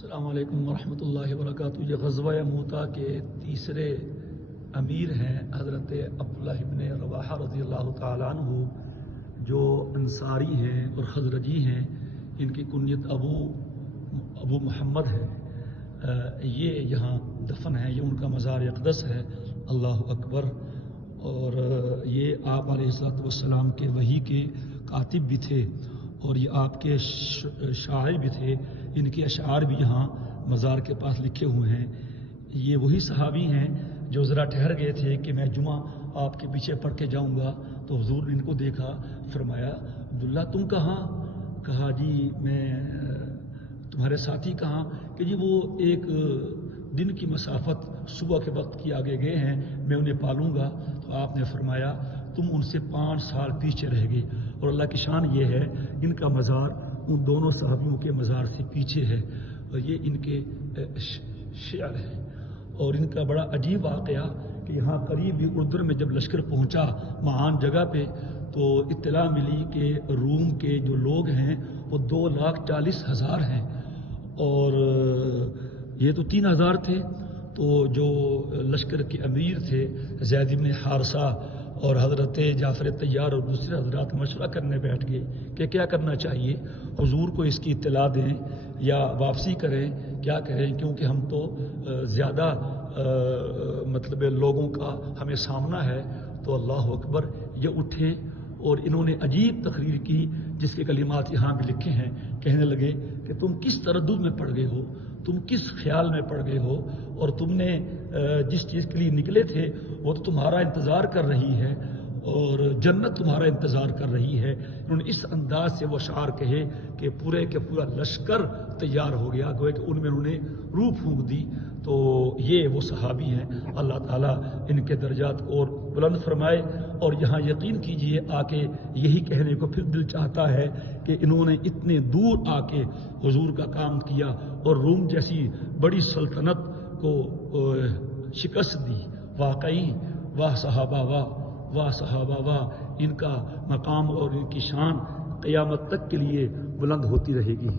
السلام علیکم ورحمۃ اللہ وبرکاتہ۔ یہ غزوہ موتا کے تیسرے امیر ہیں حضرت عبداللہ ابن رواحہ رضی اللہ تعالیٰ عنہ، جو انصاری ہیں اور خزرجی ہیں۔ ان کی کنیت ابو محمد ہے۔ یہ یہاں دفن ہے، یہ ان کا مزار اقدس ہے۔ اللہ اکبر۔ اور یہ آپ علیہ السلام کے وحی کے کاتب بھی تھے، اور یہ آپ کے شاعر بھی تھے۔ ان کے اشعار بھی یہاں مزار کے پاس لکھے ہوئے ہیں۔ یہ وہی صحابی ہیں جو ذرا ٹھہر گئے تھے کہ میں جمعہ آپ کے پیچھے پڑھ کے جاؤں گا، تو حضور نے ان کو دیکھا، فرمایا عبداللہ تم کہاں؟ کہا جی میں تمہارے ساتھی کہاں؟ کہ جی وہ ایک دن کی مسافت صبح کے وقت کی آگے گئے ہیں، میں انہیں پالوں گا۔ تو آپ نے فرمایا تم ان سے 5 سال پیچھے رہ گئے۔ اور اللہ کی شان یہ ہے، ان کا مزار ان دونوں صحابیوں کے مزار سے پیچھے ہے، اور یہ ان کے شعر ہے۔ اور ان کا بڑا عجیب واقعہ کہ یہاں قریب ہی اردن میں جب لشکر پہنچا معان جگہ پہ، تو اطلاع ملی کہ روم کے جو لوگ ہیں وہ 2,40,000 ہیں، اور یہ تو 3,000 تھے۔ تو جو لشکر کے امیر تھے زید بن حارثہ اور حضرت جعفر طیار اور دوسرے حضرات مشورہ کرنے بیٹھ گئے کہ کیا کرنا چاہیے، حضور کو اس کی اطلاع دیں یا واپسی کریں، کیا کریں، کیونکہ ہم تو زیادہ مطلب لوگوں کا ہمیں سامنا ہے۔ تو اللہ اکبر، یہ اٹھے اور انہوں نے عجیب تقریر کی جس کے کلمات یہاں بھی لکھے ہیں۔ کہنے لگے کہ تم کس تردد میں پڑ گئے ہو، تم کس خیال میں پڑ گئے ہو، اور تم نے جس چیز کے لیے نکلے تھے وہ تو تمہارا انتظار کر رہی ہے، اور جنت تمہارا انتظار کر رہی ہے۔ انہوں نے اس انداز سے وہ اشعار کہے کہ پورے کے پورا لشکر تیار ہو گیا، گویا کہ ان میں انہوں نے روح پھونک دی۔ تو یہ وہ صحابی ہیں، اللہ تعالیٰ ان کے درجات کو اور بلند فرمائے۔ اور یہاں یقین کیجئے آ کے یہی کہنے کو پھر دل چاہتا ہے کہ انہوں نے اتنے دور آ کے حضور کا کام کیا اور روم جیسی بڑی سلطنت کو شکست دی۔ واقعی واہ صحابہ واہ، واہ صحابہ واہ، ان کا مقام اور ان کی شان قیامت تک کے لیے بلند ہوتی رہے گی۔